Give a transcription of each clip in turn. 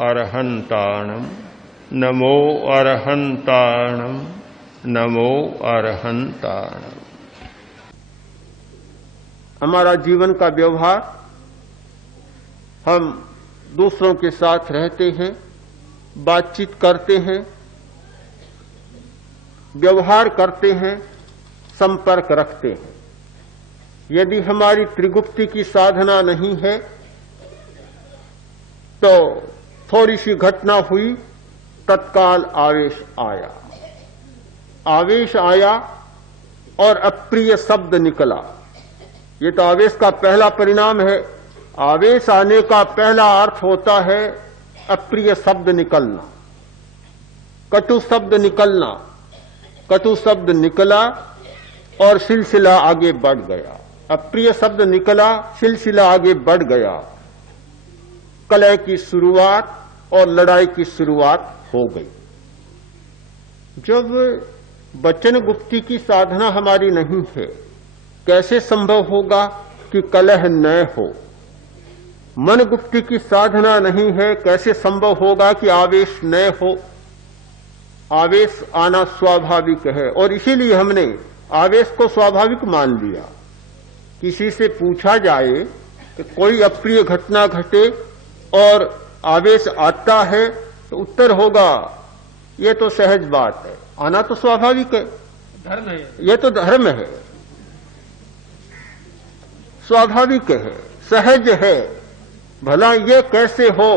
अरहन्ताणम् नमो अरहन्ताणम् नमो अरहन्ताणम्। हमारा जीवन का व्यवहार, हम दूसरों के साथ रहते हैं, बातचीत करते हैं, व्यवहार करते हैं, संपर्क रखते हैं। यदि हमारी त्रिगुप्ति की साधना नहीं है तो थोड़ी सी घटना हुई, तत्काल आवेश आया, आवेश आया और अप्रिय शब्द निकला। ये तो आवेश का पहला परिणाम है। आवेश आने का पहला अर्थ होता है अप्रिय शब्द निकलना, कटु शब्द निकलना। कटु शब्द निकला और सिलसिला आगे बढ़ गया। अप्रिय शब्द निकला, सिलसिला आगे बढ़ गया। कलह की शुरुआत और लड़ाई की शुरुआत हो गई। जब वचन गुप्ती की साधना हमारी नहीं है, कैसे संभव होगा कि कलह न हो? मन गुप्ती की साधना नहीं है, कैसे संभव होगा कि आवेश न हो? आवेश आना स्वाभाविक है और इसीलिए हमने आवेश को स्वाभाविक मान लिया। किसी से पूछा जाए कि कोई अप्रिय घटना घटे और आवेश आता है तो उत्तर होगा ये तो सहज बात है, आना तो स्वाभाविक है, धर्म है, ये तो धर्म है, स्वाभाविक है, सहज है। भला ये कैसे हो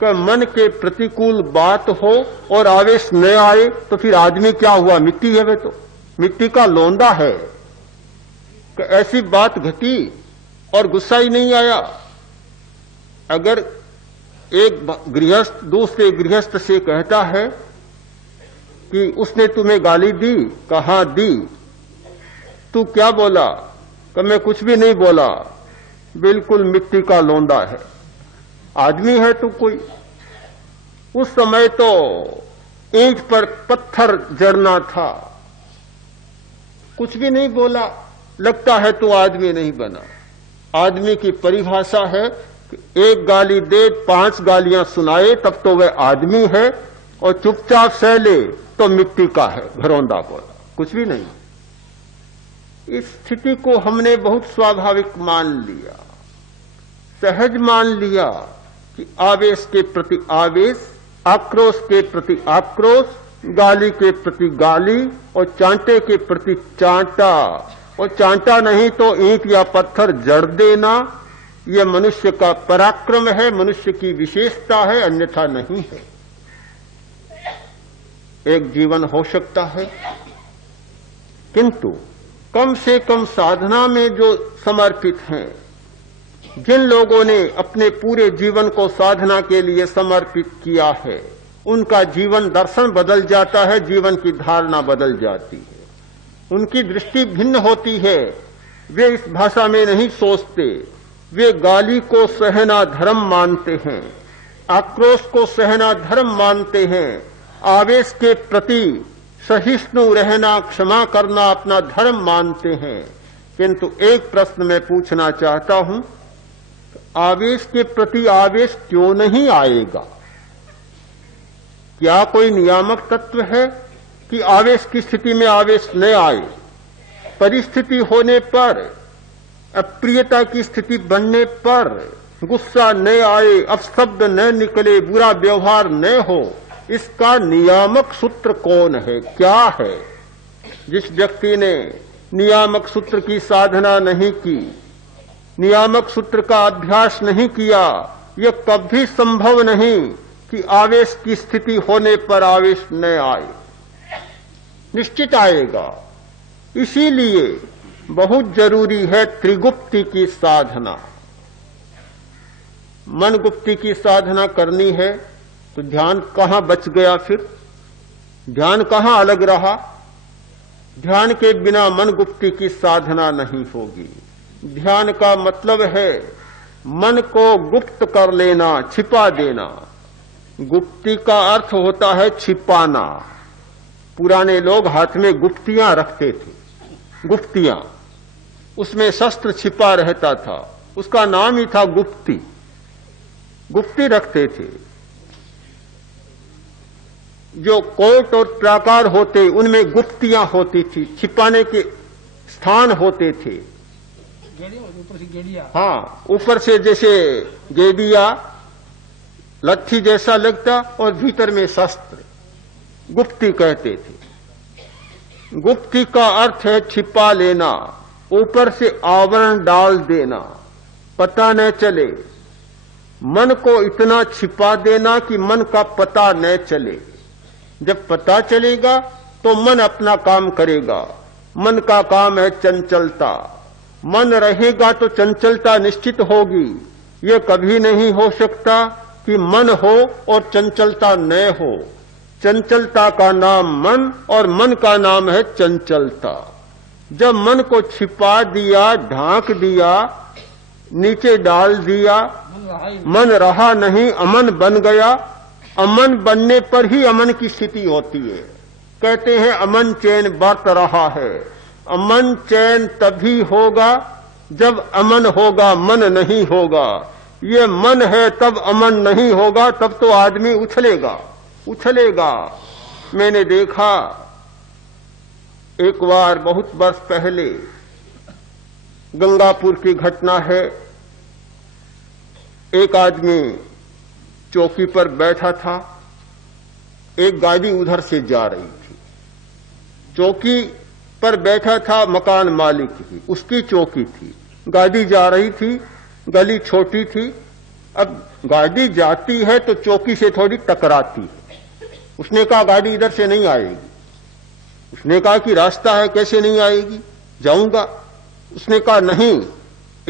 कि मन के प्रतिकूल बात हो और आवेश न आए? तो फिर आदमी क्या हुआ? मिट्टी है, वे तो मिट्टी का लोंदा है कि ऐसी बात घटी और गुस्सा ही नहीं आया। अगर एक गृहस्थ दूसरे गृहस्थ से कहता है कि उसने तुम्हें गाली दी, कहाँ दी? तू क्या बोला? कि मैं कुछ भी नहीं बोला, बिल्कुल मिट्टी का लोंदा है। आदमी है तो कोई? उस समय तो ईंट पर पत्थर जड़ना था, कुछ भी नहीं बोला, लगता है तो आदमी नहीं बना। आदमी की परिभाषा है कि एक गाली दे, 5 गालियां सुनाए तब तो वह आदमी है, और चुपचाप सह ले तो मिट्टी का है, घरौंदा बोला, कुछ भी नहीं। इस स्थिति को हमने बहुत स्वाभाविक मान लिया, सहज मान लिया कि आवेश के प्रति आवेश, आक्रोश के प्रति आक्रोश, गाली के प्रति गाली और चांटे के प्रति चांटा, और चांटा नहीं तो ईंट या पत्थर जड़ देना, यह मनुष्य का पराक्रम है, मनुष्य की विशेषता है, अन्यथा नहीं है। एक जीवन हो सकता है, किंतु कम से कम साधना में जो समर्पित हैं, जिन लोगों ने अपने पूरे जीवन को साधना के लिए समर्पित किया है, उनका जीवन दर्शन बदल जाता है, जीवन की धारणा बदल जाती है, उनकी दृष्टि भिन्न होती है। वे इस भाषा में नहीं सोचते, वे गाली को सहना धर्म मानते हैं, आक्रोश को सहना धर्म मानते हैं, आवेश के प्रति सहिष्णु रहना, क्षमा करना अपना धर्म मानते हैं। किंतु एक प्रश्न मैं पूछना चाहता हूं, आवेश के प्रति आवेश क्यों नहीं आएगा? क्या कोई नियामक तत्व है कि आवेश की स्थिति में आवेश न आए? परिस्थिति होने पर, अप्रियता की स्थिति बनने पर गुस्सा न आए, अपशब्द न निकले, बुरा व्यवहार न हो, इसका नियामक सूत्र कौन है, क्या है? जिस व्यक्ति ने नियामक सूत्र की साधना नहीं की, नियामक सूत्र का अभ्यास नहीं किया, यह कभी संभव नहीं कि आवेश की स्थिति होने पर आवेश न आए, निश्चित आएगा। इसीलिए बहुत जरूरी है त्रिगुप्ति की साधना। मन गुप्ती की साधना करनी है तो ध्यान कहां बच गया? फिर ध्यान कहां अलग रहा? ध्यान के बिना मन गुप्ती की साधना नहीं होगी। ध्यान का मतलब है मन को गुप्त कर लेना, छिपा देना। गुप्ती का अर्थ होता है छिपाना। पुराने लोग हाथ में गुप्तियां रखते थे, गुप्तियां, उसमें शस्त्र छिपा रहता था, उसका नाम ही था गुप्ती। गुप्ती रखते थे। जो कोट और प्राकार होते उनमें गुप्तियां होती थी, छिपाने के स्थान होते थे। हाँ, ऊपर से जैसे गेदिया लट्ठी जैसा लगता और भीतर में शस्त्र, गुप्ती कहते थे। गुप्ती का अर्थ है छिपा लेना, ऊपर से आवरण डाल देना, पता न चले। मन को इतना छिपा देना कि मन का पता न चले। जब पता चलेगा तो मन अपना काम करेगा। मन का काम है चंचलता। मन रहेगा तो चंचलता निश्चित होगी। ये कभी नहीं हो सकता कि मन हो और चंचलता न हो। चंचलता का नाम मन और मन का नाम है चंचलता। जब मन को छिपा दिया, ढांक दिया, नीचे डाल दिया, मन रहा नहीं, अमन बन गया। अमन बनने पर ही अमन की स्थिति होती है। कहते हैं अमन चैन बरत रहा है। अमन चैन तभी होगा जब अमन होगा, मन नहीं होगा। ये मन है तब अमन नहीं होगा, तब तो आदमी उछलेगा उछलेगा। मैंने देखा एक बार बहुत वर्ष पहले, गंगापुर की घटना है। एक आदमी चौकी पर बैठा था, एक गाड़ी उधर से जा रही थी। चौकी पर बैठा था मकान मालिक ही, उसकी चौकी थी। गाड़ी जा रही थी, गली छोटी थी। अब गाड़ी जाती है तो चौकी से थोड़ी टकराती है। उसने कहा गाड़ी इधर से नहीं आएगी। उसने कहा कि रास्ता है, कैसे नहीं आएगी, जाऊंगा। उसने कहा नहीं।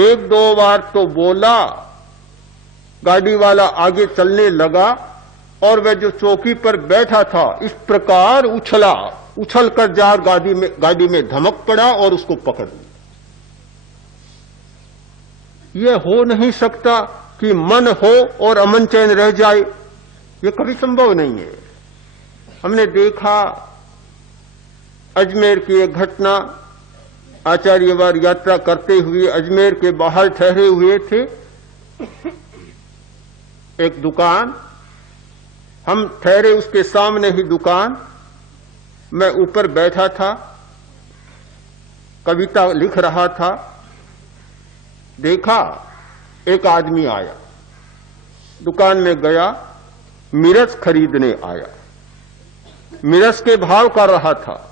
एक दो बार तो बोला, गाड़ी वाला आगे चलने लगा और वह जो चौकी पर बैठा था इस प्रकार उछला, उछल कर जा गाड़ी में धमक पड़ा और उसको पकड़ लिया। यह हो नहीं सकता कि मन हो और अमन चैन रह जाए, यह कभी संभव नहीं है। हमने देखा अजमेर की एक घटना। आचार्यवार यात्रा करते हुए अजमेर के बाहर ठहरे हुए थे। एक दुकान, हम ठहरे उसके सामने ही दुकान। मैं ऊपर बैठा था, कविता लिख रहा था। देखा एक आदमी आया, दुकान में गया, मिर्च खरीदने आया। मिर्च के भाव कर रहा था।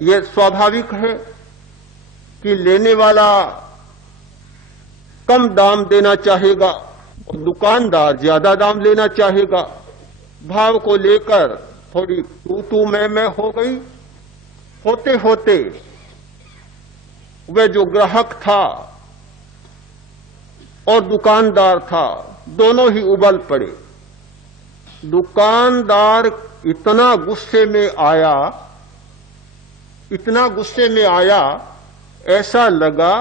यह स्वाभाविक है कि लेने वाला कम दाम देना चाहेगा और दुकानदार ज्यादा दाम लेना चाहेगा। भाव को लेकर थोड़ी तू मैं हो गई। होते होते वह जो ग्राहक था और दुकानदार था, दोनों ही उबल पड़े। दुकानदार इतना गुस्से में आया, इतना गुस्से में आया, ऐसा लगा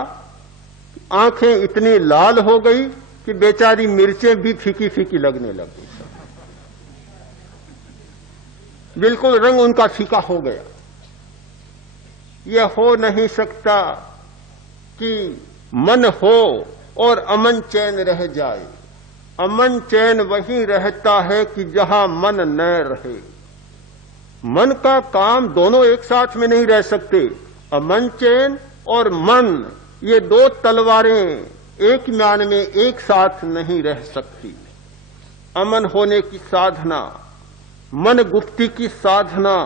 आंखें इतनी लाल हो गई कि बेचारी मिर्चें भी फीकी फीकी लगने लगी। बिल्कुल रंग उनका फीका हो गया। यह हो नहीं सकता कि मन हो और अमन चैन रह जाए। अमन चैन वहीं रहता है कि जहां मन न रहे। मन का काम दोनों एक साथ में नहीं रह सकते। अमन चैन और मन, ये दो तलवारें एक म्यान में एक साथ नहीं रह सकती। अमन होने की साधना, मन गुप्ती की साधना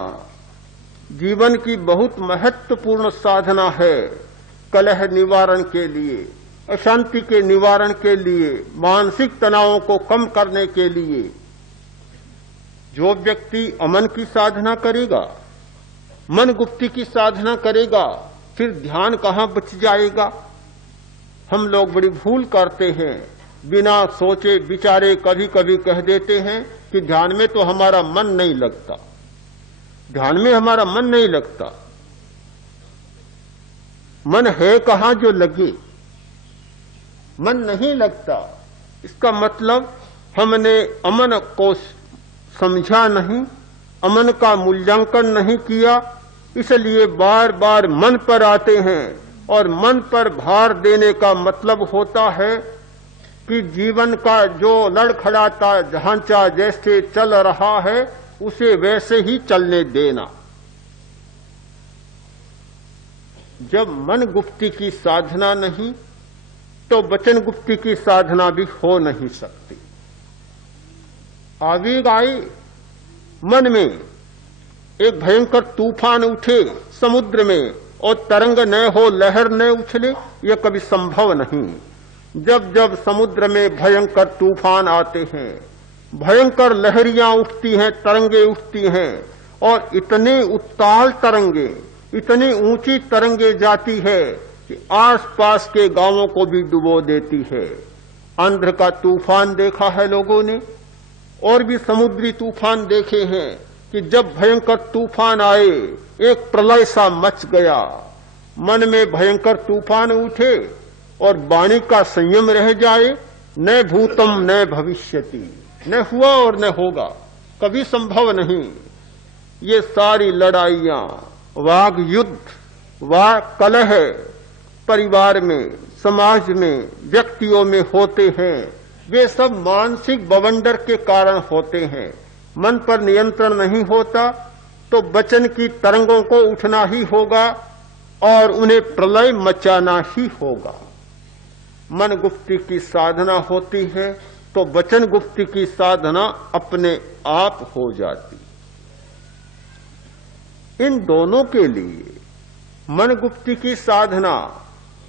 जीवन की बहुत महत्वपूर्ण साधना है। कलह निवारण के लिए, अशांति के निवारण के लिए, मानसिक तनावों को कम करने के लिए जो व्यक्ति अमन की साधना करेगा, मन गुप्ती की साधना करेगा, फिर ध्यान कहां बच जाएगा। हम लोग बड़ी भूल करते हैं, बिना सोचे विचारे कभी कभी कह देते हैं कि ध्यान में तो हमारा मन नहीं लगता। ध्यान में हमारा मन नहीं लगता। मन है कहां जो लगे। मन नहीं लगता, इसका मतलब हमने अमन को समझा नहीं, अमन का मूल्यांकन नहीं किया, इसलिए बार बार मन पर आते हैं। और मन पर भार देने का मतलब होता है कि जीवन का जो लड़खड़ाता ढांचा जैसे चल रहा है उसे वैसे ही चलने देना। जब मन गुप्ती की साधना नहीं तो वचन गुप्ती की साधना भी हो नहीं सकती। आवेग आए मन में, एक भयंकर तूफान उठे समुद्र में और तरंग न हो, लहर न उछले, यह कभी संभव नहीं। जब जब समुद्र में भयंकर तूफान आते हैं, भयंकर लहरियां उठती हैं, तरंगे उठती हैं और इतने उत्ताल तरंगे, इतनी ऊंची तरंगे जाती है कि आसपास के गांवों को भी डुबो देती है। आंध्र का तूफान देखा है लोगों ने, और भी समुद्री तूफान देखे हैं कि जब भयंकर तूफान आए एक प्रलय सा मच गया। मन में भयंकर तूफान उठे और वाणी का संयम रह जाए, न भूतम न भविष्यति, न हुआ और न होगा, कभी संभव नहीं। ये सारी लड़ाइयां, वाग युद्ध, वाग कलह परिवार में, समाज में, व्यक्तियों में होते हैं, वे सब मानसिक बवंडर के कारण होते हैं। मन पर नियंत्रण नहीं होता तो वचन की तरंगों को उठना ही होगा और उन्हें प्रलय मचाना ही होगा। मन गुप्ती की साधना होती है तो वचन गुप्ती की साधना अपने आप हो जाती। इन दोनों के लिए मन गुप्ती की साधना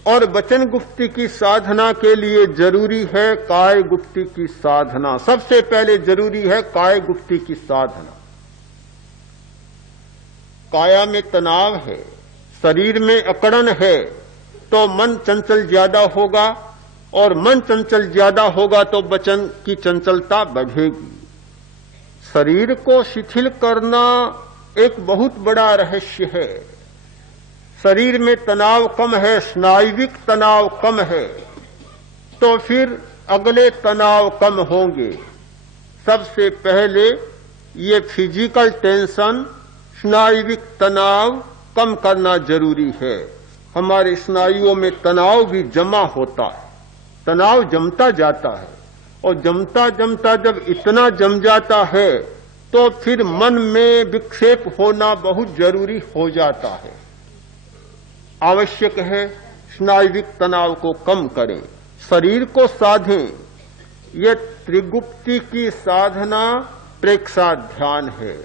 और वचन गुप्ती की साधना के लिए जरूरी है काय गुप्ती की साधना। सबसे पहले जरूरी है काय गुप्ती की साधना। काया में तनाव है, शरीर में अकड़न है तो मन चंचल ज्यादा होगा, और मन चंचल ज्यादा होगा तो वचन की चंचलता बढ़ेगी। शरीर को शिथिल करना एक बहुत बड़ा रहस्य है। शरीर में तनाव कम है, स्नायुविक तनाव कम है, तो फिर अगले तनाव कम होंगे। सबसे पहले ये फिजिकल टेंशन, स्नायुविक तनाव कम करना जरूरी है। हमारे स्नायुओं में तनाव भी जमा होता है, तनाव जमता जाता है, और जमता जमता जब इतना जम जाता है तो फिर मन में विक्षेप होना बहुत जरूरी हो जाता है। आवश्यक है स्नायुविक तनाव को कम करें, शरीर को साधें। यह त्रिगुप्ती की साधना प्रेक्षा ध्यान है।